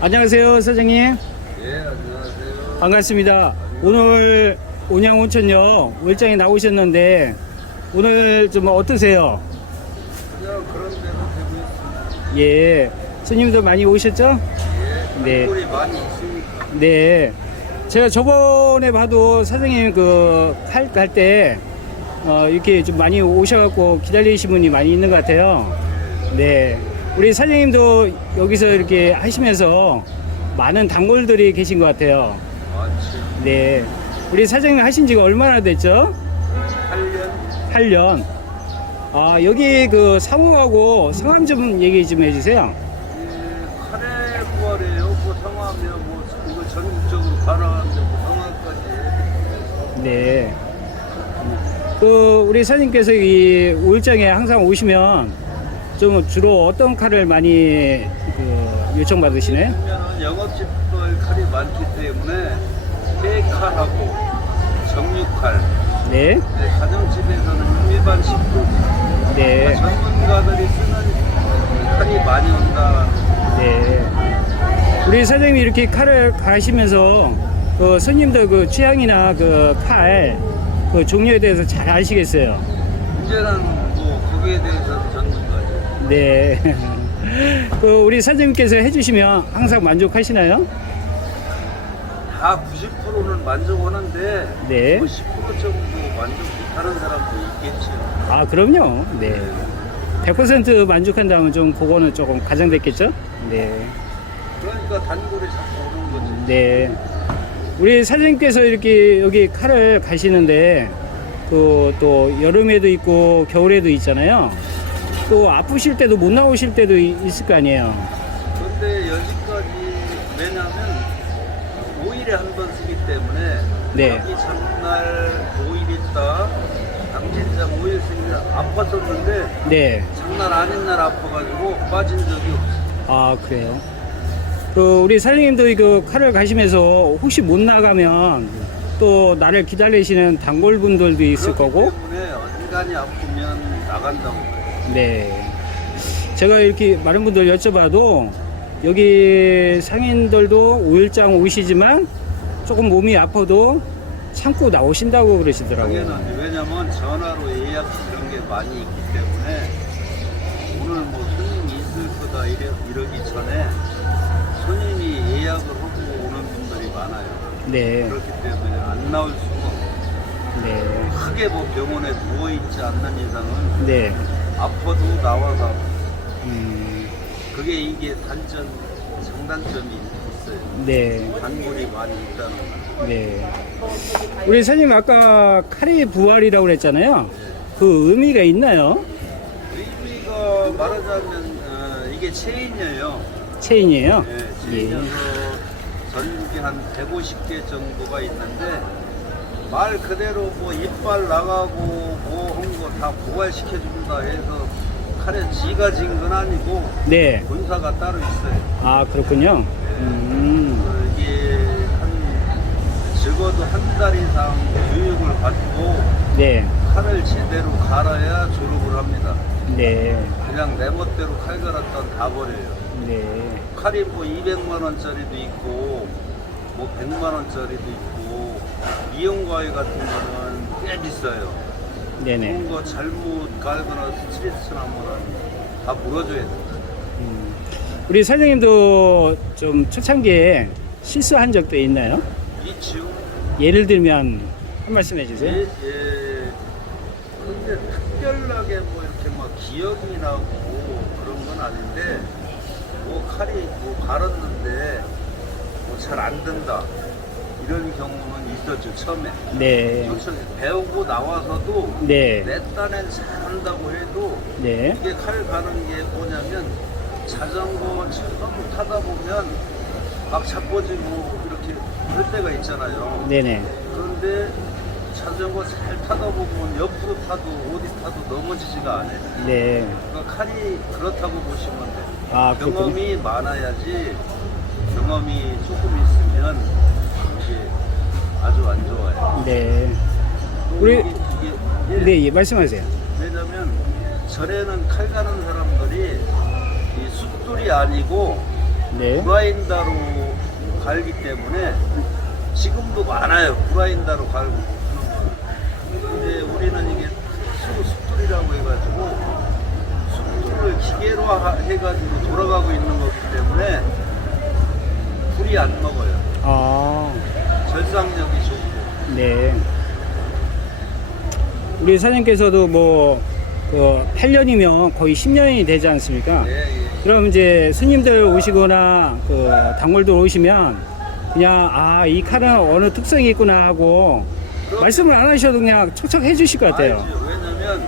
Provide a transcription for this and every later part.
안녕하세요, 사장님. 예, 안녕하세요. 반갑습니다. 오늘 온양온천역 월장에 나오셨는데 오늘 좀 어떠세요? 그냥 그런 대로 되고 있습니다. 예, 손님들 많이 오셨죠? 예, 네. 꼴이 많이 있으니까. 네. 제가 저번에 봐도 사장님 할 때 이렇게 좀 많이 오셔갖고 기다리신 분이 많이 있는 것 같아요. 네. 우리 사장님도 여기서 이렇게 하시면서 많은 단골들이 계신 것 같아요. 많지. 네. 우리 사장님 하신 지가 얼마나 됐죠? 8년. 8년. 아, 여기 상호하고 성함 좀 얘기 좀 해주세요. 이 카레 부활이에요. 뭐 성함이요. 뭐 이거 전국적으로 가라앉는 성함까지. 네. 우리 사장님께서 이 울장에 항상 오시면 좀 주로 어떤 칼을 많이 요청받으시나요? 요즘에는 영업집들 칼이 많기 때문에 회칼하고 정육칼. 네. 네, 가정집에서는 일반 식품. 네. 전문가들이 쓰는 칼이 많이 온다. 네. 우리 사장님이 이렇게 칼을 가시면서 손님들 취향이나 칼 종류에 대해서 잘 아시겠어요? 문제는 뭐 거기에 대해서 전문가죠. 네. 우리 사장님께서 해주시면 항상 만족하시나요? 다 90%는 만족하는데 네. 뭐 10% 정도 만족 못하는 사람도 있겠죠. 아, 그럼요. 네. 100% 만족한다면 좀 그거는 조금 가장됐겠죠? 네. 그러니까 단골이 자꾸 오는 거지. 네. 우리 사장님께서 이렇게 여기 칼을 가시는데 또 여름에도 있고 겨울에도 있잖아요. 또 아프실 때도 못 나오실 때도 있을 거 아니에요. 그런데 여기까지 왜냐면 5일에 한 번 쓰기 때문에 네. 여기 장날 5일 있다 당진장 5일 쓰기 아팠었는데 네. 장날 아닌 날 아파가지고 빠진 적이 없어. 아, 그래요. 우리 사장님도 이거 칼을 가시면서 혹시 못 나가면 또 나를 기다리시는 단골분들도 있을 거고. 때문에 인간이 아프면 나간다고. 네. 제가 이렇게 많은 분들 여쭤봐도 여기 상인들도 5일장 오시지만 조금 몸이 아파도 참고 나오신다고 그러시더라고요. 당연하죠. 왜냐면 전화로 예약 이런 게 많이 있기 때문에 오늘 뭐 손님이 있을 거다 이러기 전에 손님이 예약을 하고 오는 분들이 많아요. 네. 그렇기 때문에 안 나올 수가 없고 네. 크게 뭐 병원에 누워있지 않는 이상은 네. 아파도 나와서 음, 그게 이게 장단점이 있어요. 네. 단골이 많이 있다는 거. 네. 우리 사장님 아까 카레 부활이라고 그랬잖아요. 그 의미가 있나요? 의미가 말하자면 이게 체인이에요. 체인이에요? 예, 체인이어서 전국에 한 150개 정도가 있는데 말 그대로 뭐 이빨 나가고 뭐 한 거 다 부활시켜준다 해서 칼에 지가 진 건 아니고 네. 군사가 따로 있어요. 아, 그렇군요. 이게 적어도 한 달 이상 교육을 받고 네. 칼을 제대로 갈아야 졸업을 합니다. 네. 그냥 내 멋대로 칼 갈았던 다 버려요. 네. 칼이 뭐 200만 원짜리도 있고 뭐 100만 원짜리도 있고 미용가위 같은 거는 꽤 비싸요. 네네. 그런 거 잘못 갈거나 스트레스 나면은 다 물어줘야 돼. 우리 사장님도 좀 초창기에 실수한 적도 있나요? 있죠. 예를 들면 한 말씀 해주세요. 예. 근데 특별하게 뭐 이렇게 막 기억이 나고 그런 건 아닌데 뭐 칼이 뭐 갈았는데 뭐 잘 안 된다 이런 경우는 있었죠 처음에. 네. 솔직히 배우고 나와서도 네. 내 딴엔 잘한다고 해도 네. 이게 칼 가는 게 뭐냐면 자전거 처음 타다 보면 막 자빠지고 이렇게 그럴 때가 있잖아요. 네네. 그런데 자전거 잘 타다 보면 옆으로 타도 어디 타도 넘어지지가 않아요. 네. 그러니까 칼이 그렇다고 보시면 돼요. 아, 그렇군요. 경험이 많아야지 경험이 조금 있으면 이게 아주 안 좋아요. 네. 또 우리- 이게 네, 예, 말씀하세요. 왜냐면 전에는 칼 가는 사람들이 이 숫돌이 아니고 네. 브라인다로 갈기 때문에 지금도 많아요. 브라인다로 갈고. 근데 우리는 이게 숫돌이라고 해가지고 숫돌을 기계로 해가지고 돌아가고 있는 거기 때문에 불이 안 먹어요. 아, 절상력이 좋고. 네. 우리 사장님께서도 뭐, 8년이면 거의 10년이 되지 않습니까? 예, 예. 그럼 이제 손님들 오시거나 단골들 오시면 그냥 이 칼은 어느 특성이 있구나 하고 그럼- 말씀을 안 하셔도 그냥 척척 해주실 것 같아요. 알죠. 왜냐면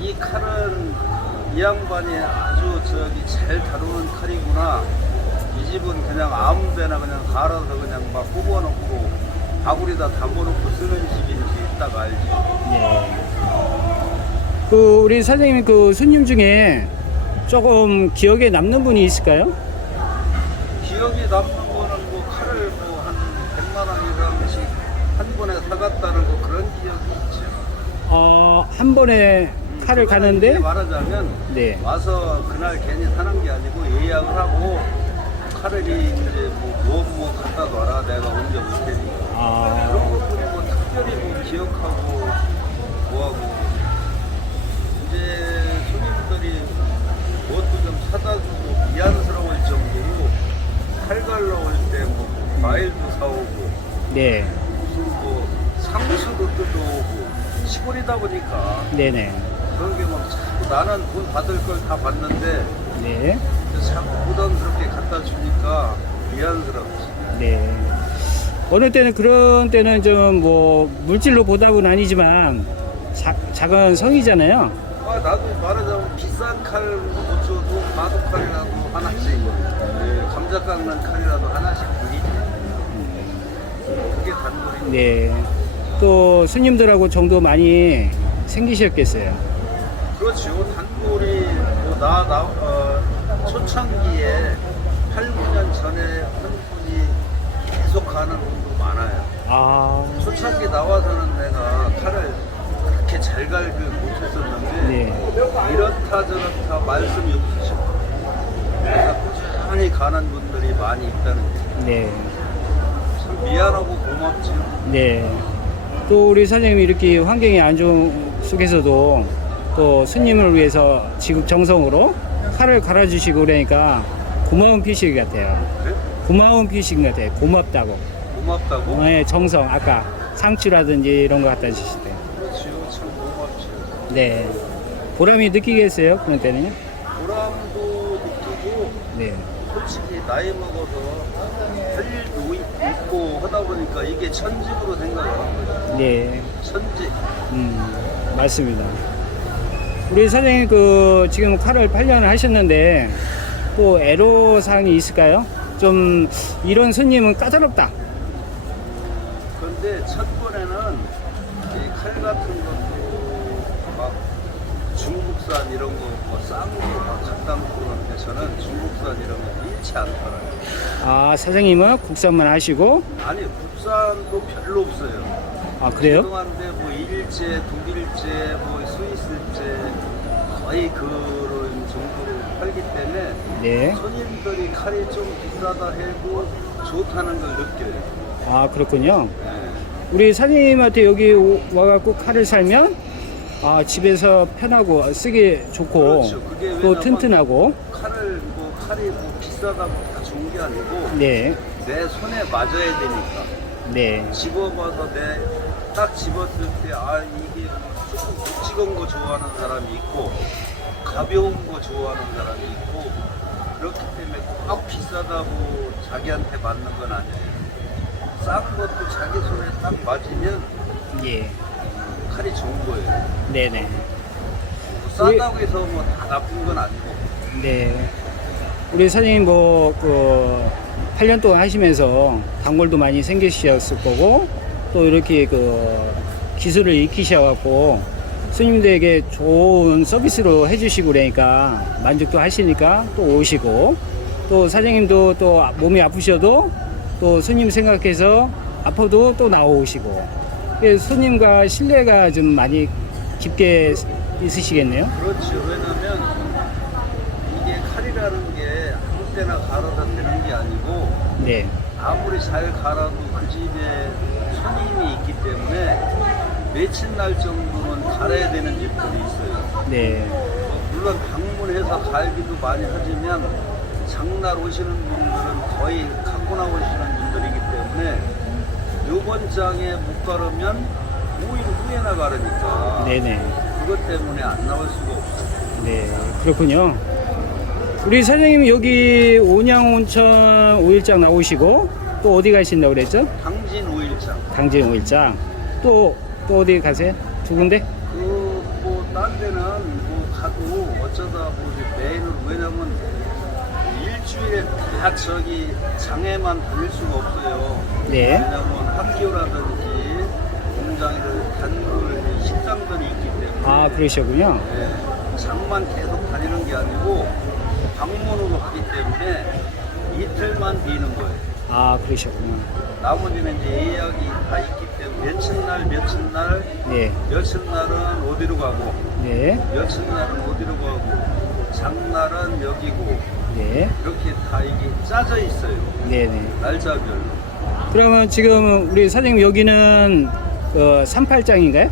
이 칼은 이 양반이 아주 잘 다루는 칼이구나. 이 집은 그냥 아무 데나 그냥 갈아서 그냥 막 뽑아놓고 바구리다 담궈놓고 쓰는 집인지 딱 알지. 네. 우리 사장님 손님 중에 조금 기억에 남는 분이 있을까요? 기억에 남는 거는 뭐 칼을 뭐 한 100만 원 이상씩 한 번에 사갔다는 거 그런 기억이 있죠. 한 번에 칼을 그거는 가는데 이제 말하자면 네. 와서 그날 괜히 사는 게 아니고 예약을 하고 칼을 이제 뭐 갖다 놔라 내가 언제 올 테니까 그런 것들이 뭐 특별히 뭐 기억하고 뭐하고 이제 손님들이 뭣도 좀 사다 주고 미안스러울 정도로 칼 갈러 올 때 뭐 과일도 사오고 네. 무슨 뭐 상수도 뜯어오고 시골이다 보니까 네네. 그런 게 막 자꾸 나는 돈 받을 걸 다 받는데 네. 자꾸 부담스럽게 갖다 주니까 미안스럽지. 네. 어느 때는 그런 때는 좀 뭐 물질로 보답은 아니지만 작은 성이잖아요. 나도 말하자면 비싼 칼 못 줘도 마도칼이라도 하나씩 감자 깎는 칼이라도 하나씩 드리지. 그게 단골이지. 네. 또 손님들하고 정도 많이 생기셨겠어요. 그렇죠. 단골이 초창기에 8, 9년 전에 한 분이 계속 가는 분도 많아요. 초창기 나와서는 내가 칼을 그렇게 잘 갈기 못했었는데 네. 이렇다 저렇다 말씀이 없으시고 그래서 꾸준히 가는 분들이 많이 있다는 게 네. 참 미안하고 고맙죠. 네. 또 우리 사장님이 이렇게 환경이 안 좋은 속에서도 또 손님을 위해서 지극정성으로 칼을 갈아주시고 그러니까 고마운 피식 같아요. 그래? 고마운 피식 같아요. 고맙다고. 고맙다고? 네, 정성. 아까 상추라든지 이런 거 갖다 주실 때. 그렇죠. 참 고맙죠. 네. 보람이 느끼겠어요? 그런 때는요? 보람도 느끼고 네. 솔직히 나이 먹어서 할 일도 있고 하다 보니까 이게 천직으로 생각하는 거죠. 네. 천직. 맞습니다. 우리 사장님 지금 칼을 8년을 하셨는데 또 애로사항이 있을까요? 좀 이런 손님은 까다롭다. 그런데 첫 번에는 이 칼 같은 것도 막 중국산 이런 거싼거막 갖다 놓고 그러는데 저는 중국산 이런 거 일치 않더라고요. 사장님은 국산만 하시고 아니 국산도 별로 없어요. 그래요? 그동안데 뭐 일제, 독일제, 뭐 스위스제 거의 그런 정도로 팔기 때문에 네. 손님들이 칼이 좀 비싸다 해도 좋다는 걸 느껴요. 그렇군요. 네. 우리 사장님한테 여기 와갖고 칼을 살면 집에서 편하고 쓰기 좋고 그렇죠. 그게 또 왜냐면 튼튼하고 칼이 비싸다고 다 좋은 게 아니고 네. 내 손에 맞아야 되니까 네. 집어봐서 딱 집었을 때 이게 조금 묵직한 거 좋아하는 사람이 있고 가벼운 거 좋아하는 사람이 있고 그렇기 때문에 꼭 비싸다고 자기한테 맞는 건 아니에요. 싼 것도 자기 손에 딱 맞으면 예. 칼이 좋은 거예요. 네네. 싸다고 해서 뭐 다 나쁜 건 아니고. 네. 우리 사장님 8년 동안 하시면서 단골도 많이 생기셨을 거고 또 이렇게 기술을 익히셔갖고 손님들에게 좋은 서비스로 해주시고 그러니까 만족도 하시니까 또 오시고 또 사장님도 또 몸이 아프셔도 또 손님 생각해서 아파도 또 나오시고 손님과 신뢰가 좀 많이 깊게 있으시겠네요. 그렇죠. 왜냐면 이게 칼이라는 게 때나 갈아도 되는 게 아니고 네. 아무리 잘 갈아도 그 집에 손님이 있기 때문에 며칠 날 정도는 갈아야 되는 집들이 있어요. 네. 물론 방문해서 갈기도 많이 하지만 장날 오시는 분들은 거의 갖고 나오시는 분들이기 때문에 요번 장에 못 가르면 5일 후에나 가르니까 네네. 그것 때문에 안 나올 수가 없어요. 네. 그렇군요. 우리 사장님 여기 온양온천 5일장 나오시고 또 어디 가신다고 그랬죠? 당진 5일장. 당진 5일장. 또 어디 가세요? 두 군데? 딴 데는 뭐 가도 어쩌다 뭐 매일은 왜냐면 일주일에 다 저기 장에만 다닐 수가 없어요. 네. 왜냐면 학교라든지 공장이라든지 단골 식당들이 있기 때문에. 아, 그러시군요. 네, 장만 계속 다니는 게 아니고 방문으로 하기 때문에 이틀만 비는 거예요. 아, 그러셨구나. 나머지는 이제 예약이 다 있기 때문에 며칠 날 네. 며칠 날은 어디로 가고 네. 며칠 날은 어디로 가고 장날은 여기고 네. 이렇게 다 이게 짜져 있어요. 네네. 날짜별로. 그러면 지금 우리 사장님 여기는 38장인가요?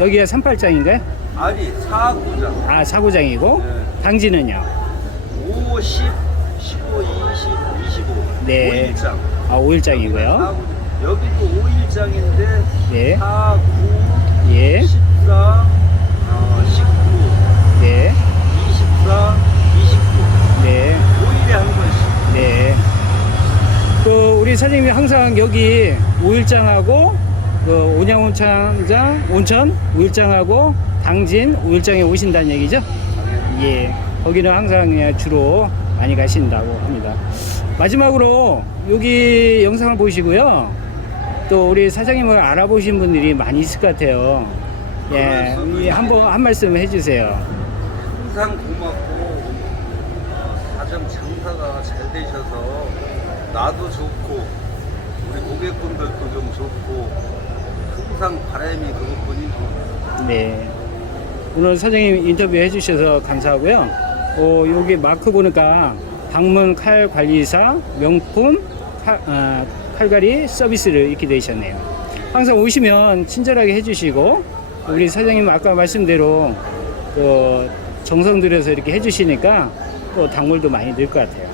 여기가 38장인가요? 아니 사구장 아, 사구장이고 네. 당진은요? 5, 10, 15, 20, 25 네. 5일장. 아, 5일장이고요. 여기도 5일장인데 네. 4, 9, 예. 14, 19, 네. 24, 29 네. 5일에 한 번씩. 네. 그 우리 사장님이 항상 여기 5일장하고 그 온천 5일장하고 당진 5일장에 오신다는 얘기죠? 예. 거기는 항상 그냥 주로 많이 가신다고 합니다. 마지막으로 여기 영상을 보시고요. 또 우리 사장님을 알아보신 분들이 많이 있을 것 같아요. 예. 한 말씀 해주세요. 항상 고맙고 가장 장사가 잘 되셔서 나도 좋고 우리 고객분들도 좀 좋고 항상 바람이 그것뿐이고. 네. 오늘 사장님 인터뷰 해주셔서 감사하고요. 여기 마크 보니까 방문 칼 관리사 명품 칼갈이 서비스를 이렇게 되셨네요. 항상 오시면 친절하게 해주시고 우리 사장님 아까 말씀대로 정성 들여서 이렇게 해주시니까 또 단골도 많이 늘 것 같아요.